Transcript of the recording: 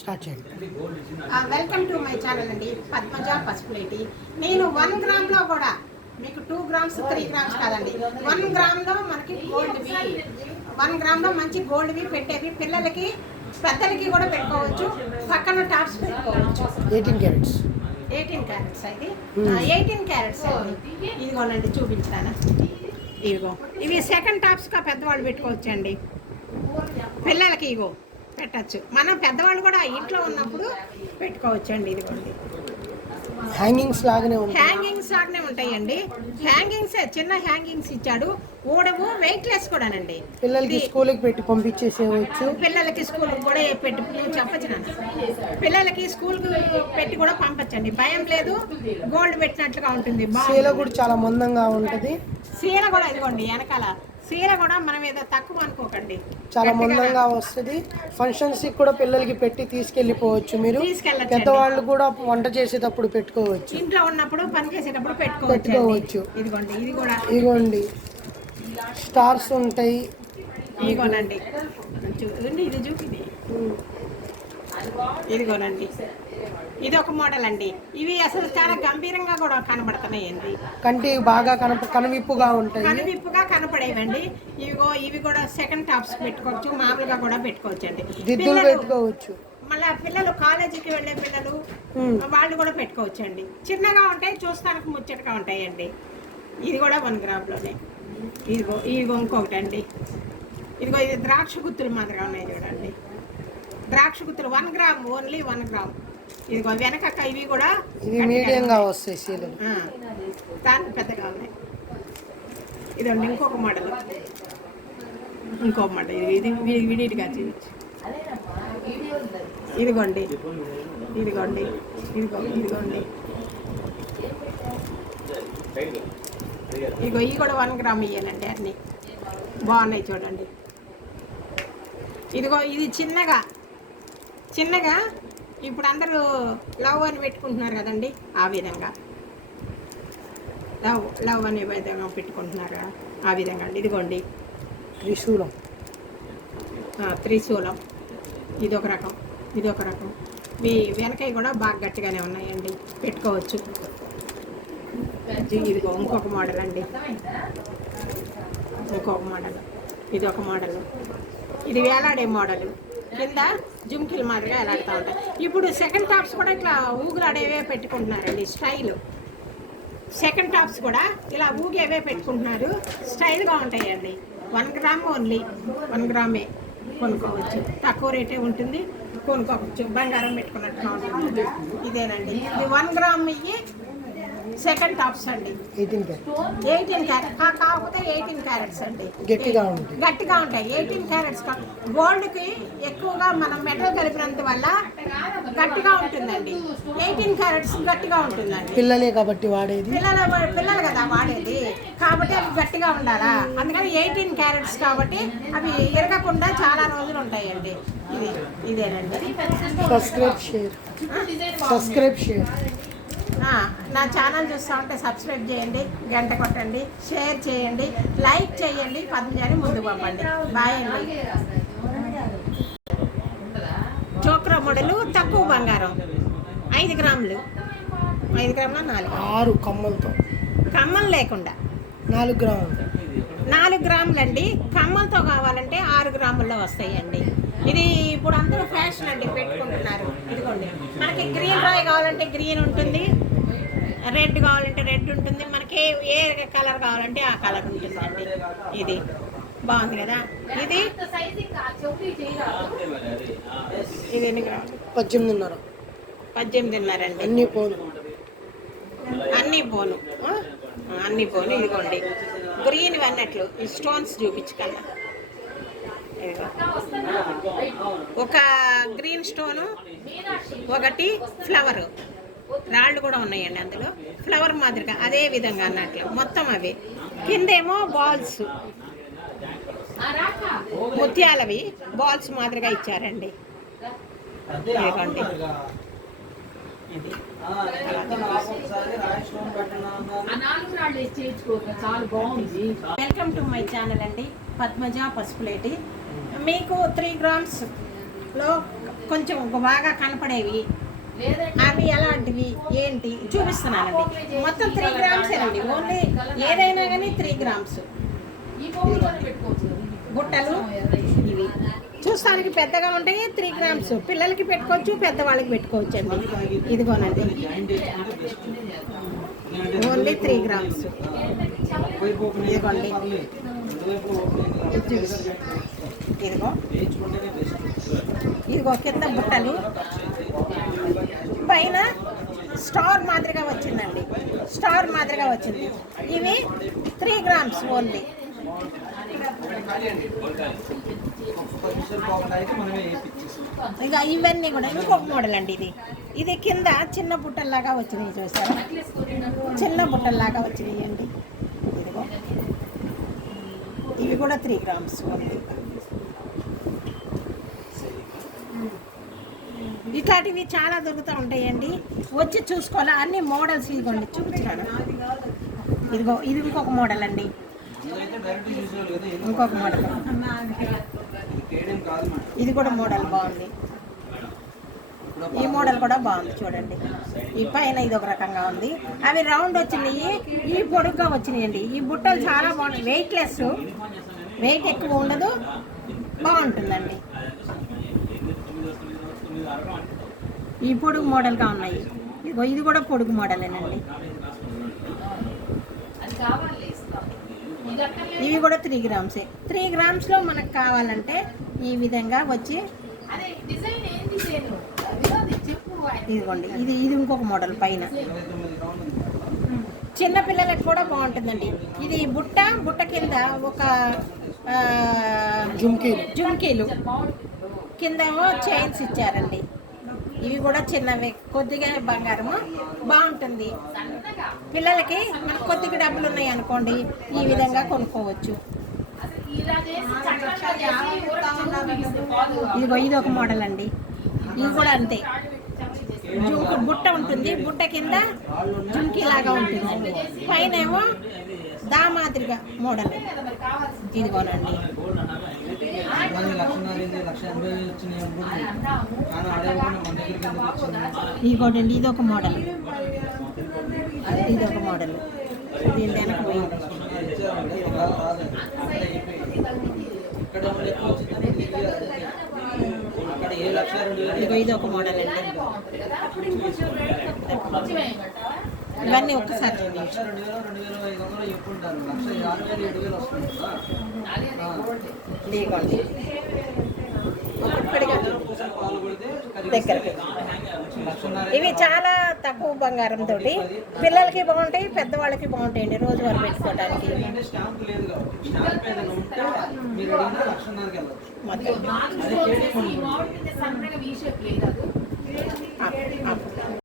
Start చేయండి. Welcome to my channel అండి పద్మజ పసుపులేటి నేను వన్ గ్రామ్లో కూడా మీకు టూ గ్రామ్స్ త్రీ గ్రామ్స్ కాదండి. వన్ గ్రామ్లో మనకి గోల్డ్వి వన్ గ్రామ్లో మంచి గోల్డ్వి పెట్టేవి. పిల్లలకి పెద్దలకి కూడా పెట్టుకోవచ్చు. పక్కన టాప్స్ పెట్టుకోవచ్చు. ఎయిటీన్ క్యారెట్స్ ఎయిటీన్ క్యారెట్స్ అయితే. Hmm. ఎయిటీన్ క్యారెట్స్ ఇదిగోనండి చూపించాను ఇదిగో. ఇవి సెకండ్ టాప్స్గా పెద్దవాళ్ళు పెట్టుకోవచ్చు అండి పిల్లలకి ఇగో. పెట్టచ్చు. మనం పెద్దవాళ్ళు కూడా ఇంట్లో ఉన్నప్పుడు పెట్టుకోవచ్చు అండి ఇదిగోండి. హ్యాంగింగ్స్ లాగానే హ్యాంగింగ్స్ లాగానే ఉంటాయండి. హ్యాంగింగ్స్ చిన్న హ్యాంగింగ్స్ ఇచ్చాడు. ఊడవు వెయిట్ లెస్ కూడానండి. పిల్లలకి స్కూల్కి పెట్టి పంపించేసేవచ్చు పిల్లలకి స్కూల్ కూడా పెట్టి చెప్పచ్చు నాన్న. పిల్లలకి స్కూల్ పెట్టి కూడా పంపచ్చండి. భయం లేదు. గోల్డ్ పెట్టినట్లుగా ఉంటుంది. సీల. కూడా చాలా మందంగా ఉంటుంది. సీర కూడా ఇదిగోండి వెనకాల. సీర కూడా మనం ఏదో తక్కువ అనుకోకండి. చాలా మందంగా వస్తుంది. ఫంక్షన్స్కి కూడా పిల్లలకి పెట్టి తీసుకెళ్ళిపోవచ్చు మీరు. పెద్దవాళ్ళు కూడా వంట చేసేటప్పుడు పెట్టుకోవచ్చు. ఇంట్లో ఉన్నప్పుడు పని చేసేటప్పుడు పెట్టుకోవచ్చు పెట్టుకోవచ్చు. ఇదిగోండి ఇది కూడా. ఇదిగోండి. స్టార్స్ ఉంటాయి. ఇదిగోనండి. చూడండి ఇది చూపింది. ఇదిగోనండి. ఇది ఒక మోడల్ అండి. ఇవి అసలు చాలా గంభీరంగా కూడా కనబడుతున్నాయండి. కంటి బాగా కనప కనువిప్పుగా ఉంటాయి. కనువిప్పుగా కనపడేవండి. ఇవిగో ఇవి కూడా సెకండ్ టాప్స్ పెట్టుకోవచ్చు మామూలుగా కూడా పెట్టుకోవచ్చు అండి దిద్దులు పెట్టుకోవచ్చు. మళ్ళీ పిల్లలు కాలేజీకి వెళ్ళే పిల్లలు. వాళ్ళు కూడా పెట్టుకోవచ్చు అండి చిన్నగా ఉంటాయి చూస్తానికి ముచ్చటగా ఉంటాయండి. ఇది కూడా వన్ గ్రామ్లోనే ఇదిగో ఇదిగో ఇంకొకటి అండి ఇదిగో ఇది ద్రాక్ష గుత్తులు మాదిరిగా ఉన్నాయి చూడండి. ద్రాక్ష గుత్తులు one gram only one gram ఇదిగో వెనక ఇవి కూడా ఇవి మీడియంగా వస్తాయి ఆ, దానికి పెద్దగా ఉన్నాయి. ఇదండి ఇంకొక మోడల్. ఇంకొక మోడల్. ఇది ఇది విడిగా చూపించు. ఇదిగోండి. ఇదిగోండి. ఇదిగో ఇదిగోండి. ఇగో ఇవి కూడా వన్ గ్రామ్ ఇయ్యానండి అన్ని. బాగున్నాయి చూడండి. ఇదిగో ఇది చిన్నగా చిన్నగా ఇప్పుడు అందరూ లవ్ అని పెట్టుకుంటున్నారు కదండి? ఆ విధంగా. లవ్ లవ్ అనే విధంగా పెట్టుకుంటున్నారు కదా? ఆ విధంగా అండి. ఇదిగోండి. త్రిశూలం. త్రిశూలం. ఇదొక రకం. ఇదొక రకం. మీ వెనకై కూడా బాగా గట్టిగానే ఉన్నాయండి. పెట్టుకోవచ్చు. ఇది- ఇదిగో ఇంకొక మోడల్ అండి. ఇంకొక మోడల్ ఇది ఒక మోడల్ ఇది వేలాడే మోడల్ కింద జుమ్కిల మాదిరిగా ఎలాడుతూ ఉంటాయి. ఇప్పుడు సెకండ్ టాప్స్ కూడా ఇట్లా ఊగులాడేవే పెట్టుకుంటున్నారండి స్టైల్. సెకండ్ టాప్స్ కూడా ఇలా ఊగేవే పెట్టుకుంటున్నారు స్టైల్గా ఉంటాయండి వన్ గ్రామ్ ఓన్లీ వన్ గ్రామే కొనుక్కోవచ్చు. తక్కువ రేటే ఉంటుంది కొనుక్కోవచ్చు. బంగారం పెట్టుకున్నట్టుగా ఉంటుంది. ఇదేనండి. ఇది వన్ గ్రామ్ ఇవి సెకండ్ టాప్స్ అండి. ఎయిటీన్ క్యారెట్ ఎయిటీన్ క్యారెట్ కాకపోతే ఎయిటీన్ క్యారెట్స్ అండి. గట్టిగా ఉంటాయి. గట్టిగా ఉంటాయి. ఎయిటీన్ క్యారెట్స్ గోల్డ్కి ఎక్కువగా మనం మెటల్ కలిపినంత వల్ల గట్టిగా ఉంటుందండి. ఎయిటీన్ క్యారెట్స్ గట్టిగా ఉంటుందండి. పిల్లలే కాబట్టి వాడేది. పిల్లల పిల్లలు కదా వాడేది. కాబట్టి అవి గట్టిగా ఉండాలా? అందుకని ఎయిటీన్ క్యారెట్స్ కాబట్టి అవి ఎరగకుండా చాలా రోజులు ఉంటాయండి. ఇది ఇదేనండి. సబ్స్క్రైబ్ షేర్ సబ్స్క్రైబ్ షేర్ నా ఛానల్ చూస్తూ ఉంటే సబ్స్క్రైబ్ చేయండి గంట కొట్టండి షేర్ చేయండి లైక్ చేయండి పద్మజాని ముందుకు పంపండి. బాయ్ అండి. చోక్రా మోడలు తక్కువ బంగారం. ఐదు గ్రాములు. ఐదు గ్రాముల నాలుగు? ఆరు కమ్మలతో. కమ్మలు లేకుండా. నాలుగు గ్రాములు. నాలుగు గ్రాములు అండి కమ్మలతో కావాలంటే ఆరు గ్రాముల్లో వస్తాయండి. ఇది ఇప్పుడు అందరూ ఫ్యాషన్ అండి పెట్టుకుంటున్నారు. ఇదిగోండి. మనకి గ్రీన్ రాయ్ కావాలంటే గ్రీన్ ఉంటుంది. రెడ్ కావాలంటే రెడ్ ఉంటుంది. మనకి ఏ కలర్ కావాలంటే ఆ కలర్ ఉంటుందండి. ఇది బాగుంది కదా? ఇది? ఇది ఎన్ని గ్రాములు? పద్దెనిమిదిన్నర. పద్దెనిమిదిన్నరండి. అన్నీ పోను అన్నీ పోను? అన్నీ పోను ఇదిగోండి. గ్రీన్ అన్నట్లు. ఈ స్టోన్స్ చూపించకన్నా. ఒక గ్రీన్ స్టోను ఒకటి ఫ్లవర్. రాళ్ళు కూడా ఉన్నాయండి అందులో. ఫ్లవర్ మాదిరిగా అదే విధంగా అన్నట్లు. మొత్తం అవి. కిందేమో బాల్స్ ముత్యాలవి బాల్స్ మాదిరిగా ఇచ్చారండి. ఇదిగోండి. వెల్కమ్ టు మై ఛానల్ అండి. పద్మజ పసుపులేటి. మీకు త్రీ గ్రామ్స్లో కొంచెం బాగా కనపడేవి. అవి ఎలాంటివి? ఏంటి? చూపిస్తున్నానండి. మొత్తం త్రీ గ్రామ్స్ అండి. ఓన్లీ ఏదైనా కానీ త్రీ గ్రామ్స్ బుట్టలు ఇవి. చూస్తానికి పెద్దగా ఉంటాయి త్రీ గ్రామ్స్ పిల్లలకి పెట్టుకోవచ్చు పెద్దవాళ్ళకి పెట్టుకోవచ్చు అండి. ఇదిగోనండి. ఓన్లీ త్రీ గ్రామ్స్ ఇదిగోండి. ఇదిగో. ఇదిగో కింద బుట్టలు. పైన స్టార్ మాదిరిగా వచ్చిందండి. స్టార్ మాదిరిగా వచ్చింది. ఇవి త్రీ గ్రామ్స్ ఓన్లీ ఇక ఇవన్నీ కూడా ఇంకొక మోడల్ అండి ఇది. ఇది కింద చిన్న బుట్టల్లాగా వచ్చినాయి చూసారా? చిన్న బుట్టల్లాగా వచ్చినాయి అండి. ఇదిగో. ఇవి కూడా త్రీ గ్రామ్స్ ఓన్లీ ఇట్లాంటివి చాలా దొరుకుతూ ఉంటాయండి. వచ్చి చూసుకోవాలి అన్ని మోడల్స్ ఇదిగోండి చూపించాను ఇదిగో ఇది ఇంకొక మోడల్ అండి. ఇంకొక మోడల్. ఇది కూడా మోడల్ బాగుంది. ఈ మోడల్ కూడా బాగుంది చూడండి. ఈ పైన ఇది ఒక రకంగా ఉంది. అవి రౌండ్ వచ్చినాయి ఈ పొడుగ్గా వచ్చినాయండి. ఈ బుట్టలు చాలా బాగుంటాయి వెయిట్లెస్ వెయిట్ ఎక్కువ ఉండదు బాగుంటుందండి. ఈ పొడుగు మోడల్గా ఉన్నాయి. ఇదిగో ఇది కూడా పొడుగు మోడలేనండి అది కావాలి ఇస్తాం. ఇది అక్కర్లేదు. ఇవి కూడా త్రీ గ్రామ్సే. త్రీ గ్రామ్స్లో మనకు కావాలంటే ఈ విధంగా వచ్చి. ఇదిగోండి ఇది ఇది ఇంకొక మోడల్ పైన. చిన్న పిల్లలకు కూడా బాగుంటుందండి. ఇది బుట్ట బుట్ట కింద ఒక ఆ, జుమ్కీలు. జుమ్కీలు. కిందేమో చైన్స్ ఇచ్చారండి. ఇవి కూడా చిన్నవి కొద్దిగా బంగారము. బాగుంటుంది. పిల్లలకి మనకు కొద్దిగా డబ్బులు ఉన్నాయి అనుకోండి ఈ విధంగా కొనుక్కోవచ్చు. ఇదిగో ఇది ఒక మోడల్ అండి. ఇది కూడా అంతే. జుంకు బుట్ట ఉంటుంది. బుట్ట కింద జుంకి లాగా ఉంటుందండి పైన ఏమో దా మాదిరిగా మోడల్ కావాల్సింది ఇదిగోనండి ఇదిగోటండి ఇది ఒక మోడల్ ఇది ఒక మోడల్. దీని వెనక పోయింది ఇది ఇదిగో ఇది ఒక మోడల్ అండి. ఇవన్నీ ఒక్కసారి లక్షన్నర ఇవి చాలా తక్కువ బంగారం తోటి పిల్లలకి బాగుంటాయి పెద్దవాళ్ళకి బాగుంటాయండి రోజువారీ పెట్టుకోవడానికి మొత్తం.